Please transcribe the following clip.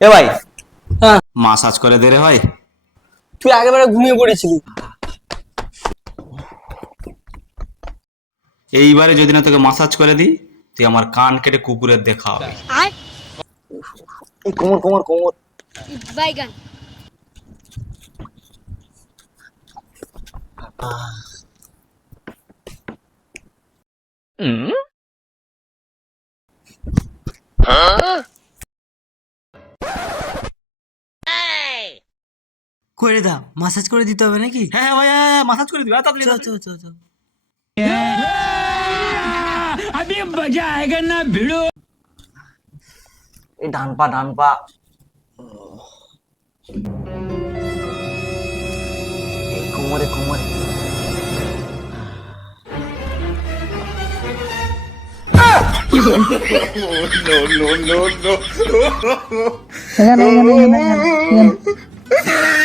এ ভাই, হ্যাঁ, মাসাজ করে দে রে ভাই। তুই আগেবারে ঘুমিয়ে পড়েছিলি। এইবারে যদি না তোকে মাসাজ করে দিই, তুই আমার কান কেটে কুকুরের দেখা হবে। এই কোমর কোমর কোমর। বাইগান। করে দাও, মাসাজ করে দিতে হবে নাকি? হ্যাঁ হ্যাঁ ভাই, হ্যাঁ মাসাজ করে দিবি, তাড়াতাড়ি চল তাড়াতাড়ি। চল চল চল। এই ডান পা ডান পা। এই কোমরে কোমরে। এখানে এখানে এখানে এখানে